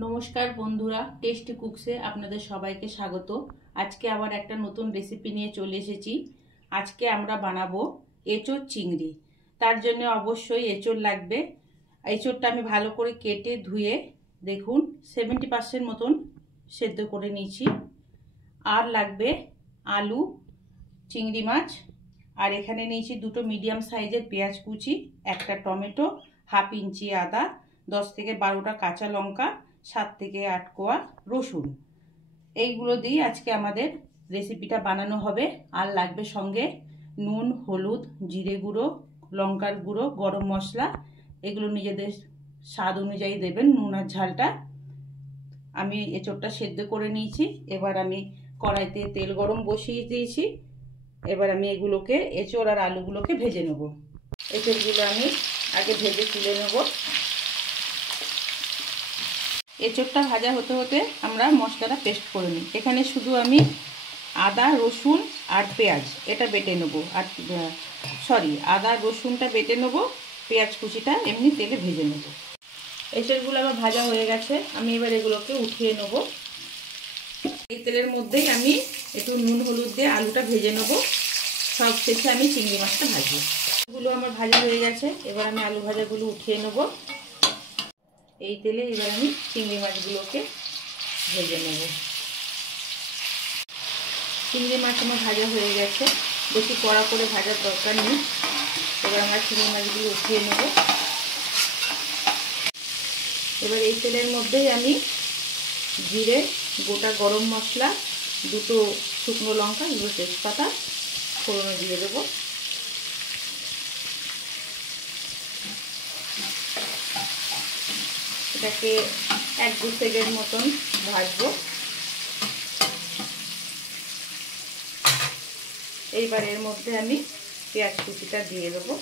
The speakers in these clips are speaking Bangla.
নমস্কার বন্ধুরা, টেস্টি কুকসে আপনাদের সবাইকে স্বাগত। আজকে আবার একটা নতুন রেসিপি নিয়ে চলে এসেছি। আজকে আমরা বানাবো এঁচোড় চিংড়ি। তার জন্য অবশ্যই এঁচোড় লাগবে। এঁচোড়টা আমি ভালো করে কেটে ধুয়ে দেখুন 70% মতন সেদ্ধ করে নিয়েছি। আর লাগবে আলু, চিংড়ি মাছ, আর এখানে নিয়েছি দুটো মিডিয়াম সাইজের পেঁয়াজ কুচি, একটা টমেটো, হাফ ইঞ্চি আদা, 10 থেকে 12টা কাঁচা লঙ্কা, 7 থেকে 8 কোয়া রসুন। এইগুলো দিয়ে আজকে আমাদের রেসিপিটা বানানো হবে। আর লাগবে সঙ্গে নুন, হলুদ, জিরে গুঁড়ো, লঙ্কার গুঁড়ো, গরম মশলা। এগুলো নিজেদের স্বাদ অনুযায়ী দেবেন নুন আর ঝালটা। আমি এঁচোড়টা সেদ্ধ করে নিয়েছি। এবার আমি কড়াইতে তেল গরম বসিয়ে দিয়েছি। এবার আমি এগুলোকে এঁচোড় আর আলুগুলোকে ভেজে নেব। এঁচোড়গুলো আমি আগে ভেজে তুলে নেব। এঁচোড়টা ভাজা হতে হতে আমরা মশলাটা পেস্ট করে নিই। এখানে শুধু আমি আদা, রসুন আর পেঁয়াজ এটা বেটে নেবো। আর আদা রসুনটা বেটে নেবো, পেঁয়াজ কুচিটা এমনি তেলে ভেজে নেব। এঁচোড়গুলো আমার ভাজা হয়ে গেছে। আমি এবার এগুলোকে উঠিয়ে নেব। এই তেলের মধ্যেই আমি একটু নুন হলুদ দিয়ে আলুটা ভেজে নেব। সব শেষে আমি চিংড়ি মাছটা ভাজবো। এগুলো আমার ভাজা হয়ে গেছে। এবার আমি আলু ভাজাগুলো উঠিয়ে নেব। এই তেলে এবার আমি চিংড়ি মাছগুলোকে ভেজে নেব। চিংড়ি মাছ আমার ভাজা হয়ে গেছে, বেশি কড়া করে ভাজার দরকার নেই। এবার আমরা চিংড়ি মাছগুলো উঠিয়ে নেব। এবার এই তেলের মধ্যেই আমি জিরে, গোটা গরম মশলা, দুটো শুকনো লঙ্কা, দুটো তেজপাতা ফোড়নে দিয়ে দেবো। এটাকে 1-2 সেকেন্ড মতন ভাজবো। এইবার এর মধ্যে আমি পেঁয়াজ কুচিটা দিয়ে দেবো।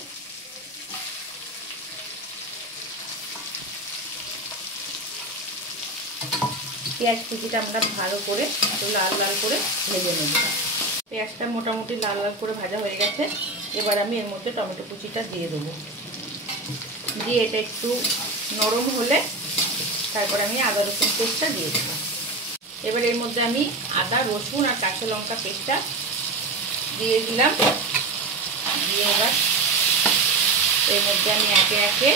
পেঁয়াজ কুচিটা আমরা ভালো করে লাল লাল করে ভেজে নেব। পেঁয়াজটা মোটামুটি লাল লাল করে ভাজা হয়ে গেছে। এবার আমি এর মধ্যে টমেটো কুচিটা দিয়ে দেবো। দিয়ে এটা একটু নরম হলে তারপর আমি আদা রসুন পেস্টটা দিয়ে দেবো। এবার এর মধ্যে আমি আদা রসুন আর কাঁচা লঙ্কা পেস্টটা দিয়ে দিলাম। দিয়ে এবার এর মধ্যে আমি একে একে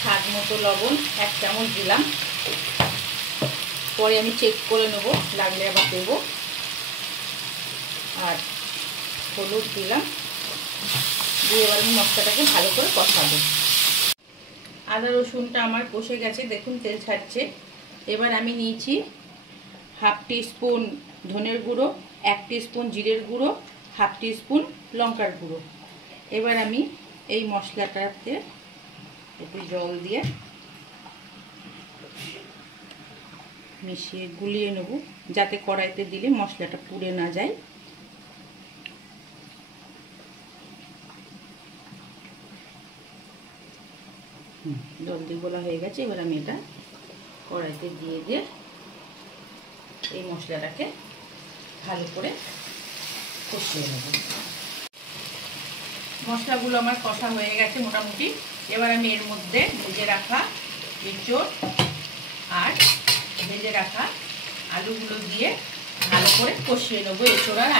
স্বাদ মতো লবণ 1 চামচ দিলাম। পরে আমি চেক করে নেব, লাগলে আবার দেবো। আর হলুদ দিলাম। দিয়ে এবার আমি মশলাটাকে ভালো করে কষাবো। আদা রসুনটা আমার কষে গেছে, দেখুন তেল ছাড়ছে। এবার আমি নিয়েছি হাফ টিস্পুন ধনের গুঁড়ো, 1 টিস্পুন জিরের গুঁড়ো, হাফ টিস্পুন লঙ্কার গুঁড়ো। এবার আমি এই মশলাটাতে একটু জল দিয়ে মিশিয়ে গুলিয়ে নেব, যাতে কড়াইতে দিলে মশলাটা পুড়ে না যায়। জল দিয়ে গোলা হয়ে গেছে। এবার আমি এটা কড়াইতে দিয়ে এই মশলাটাকে ভালো করে কষিয়ে নেব। মশলাগুলো আমার কষা হয়ে গেছে মোটামুটি। এবার আমি এর মধ্যে ভেজে রাখা এঁচোড় আর ভেজে রাখা আলুগুলো দিয়ে ভালো করে কষিয়ে নেব। এঁচোড় আর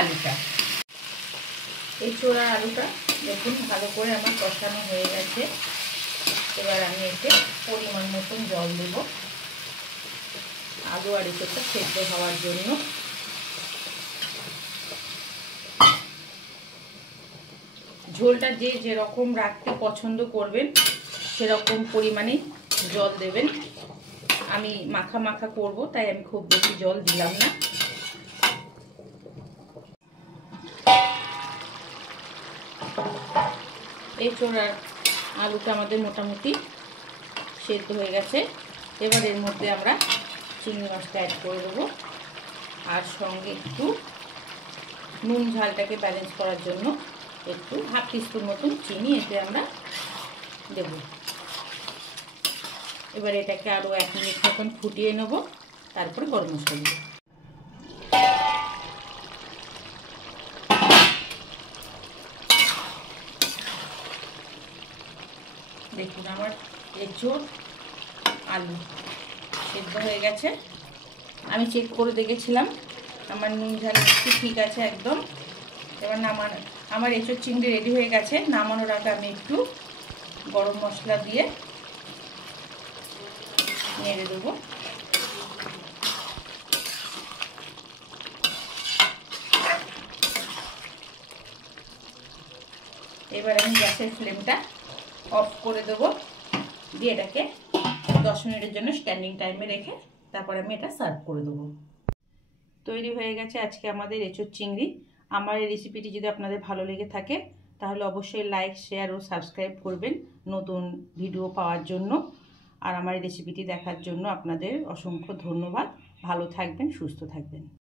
আলুটা দেখুন ভালো করে আমার কষানো হয়ে গেছে। এবার আমি এতে পরিমাণ মতন জল দেব আলু আর এঁচোড়টা সেদ্ধ হওয়ার জন্য। ঝোলটা যে যেরকম রাখতে পছন্দ করবেন সেরকম পরিমাণে জল দেবেন। আমি মাখা মাখা করব, তাই আমি খুব বেশি জল দিলাম না। এঁচোড় আর আলুটা আমাদের মোটামুটি সেদ্ধ হয়ে গেছে। এবার এর মধ্যে আমরা চিংড়ি মাছটা অ্যাড করে দেবো। আর সঙ্গে একটু নুন ঝালটাকে ব্যালেন্স করার জন্য একটু হাফ টিস্পুন মতন চিনি এতে আমরা দেব। এবার এটাকে আরও 1 মিনিট মতন ফুটিয়ে নেব, তারপরে গরম মশলা দেব। দেখুন আমার এঁচোড় আলু সেদ্ধ হয়ে গেছে। আমি চেক করে দেখেছিলাম, আমার নুন ঝাল মিষ্টি ঠিক আছে একদম। এবার আমার এঁচোড় চিংড়ি রেডি হয়ে গেছে। নামানোর আগে আমি একটু গরম মশলা দিয়ে নেড়ে দেবো। এবার আমি গ্যাসের ফ্লেমটা অফ করে দেবো, দিয়ে এটাকে 10 মিনিটের জন্য স্ট্যান্ডিং টাইমে রেখে তারপর আমি এটা সার্ভ করে দেবো। তৈরি হয়ে গেছে আজকে আমাদের এঁচোড় চিংড়ি। আমার এই রেসিপিটি যদি আপনাদের ভালো লেগে থাকে তাহলে অবশ্যই লাইক, শেয়ার ও সাবস্ক্রাইব করবেন নতুন ভিডিও পাওয়ার জন্য। আর আমার এই রেসিপিটি দেখার জন্য আপনাদের অসংখ্য ধন্যবাদ। ভালো থাকবেন, সুস্থ থাকবেন।